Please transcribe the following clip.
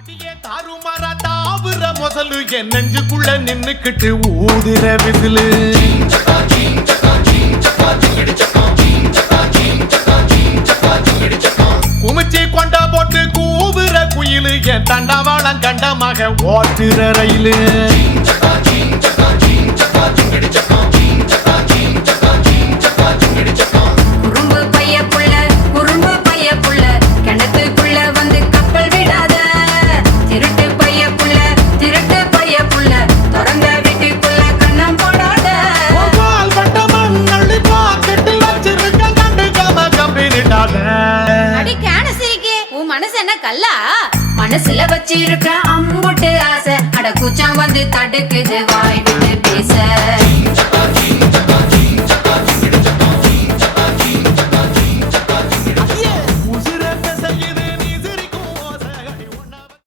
அடியே தாறுமாற தாவுற முதலு என் நெஞ்சுக்குள்ள நின்னுக்கிட்டு ஊதுற விசிலு குமிச்சி கொண்ட போட்டு கூவுற குயிலு என் தண்டவாளம் கண்டமாக ஓட்டுற ரயிலு மனசுல வச்சிருக்க அம்புட்டு ஆசை அட கூச்சம் வந்து தடுக்குது வாய் விட்டு பேச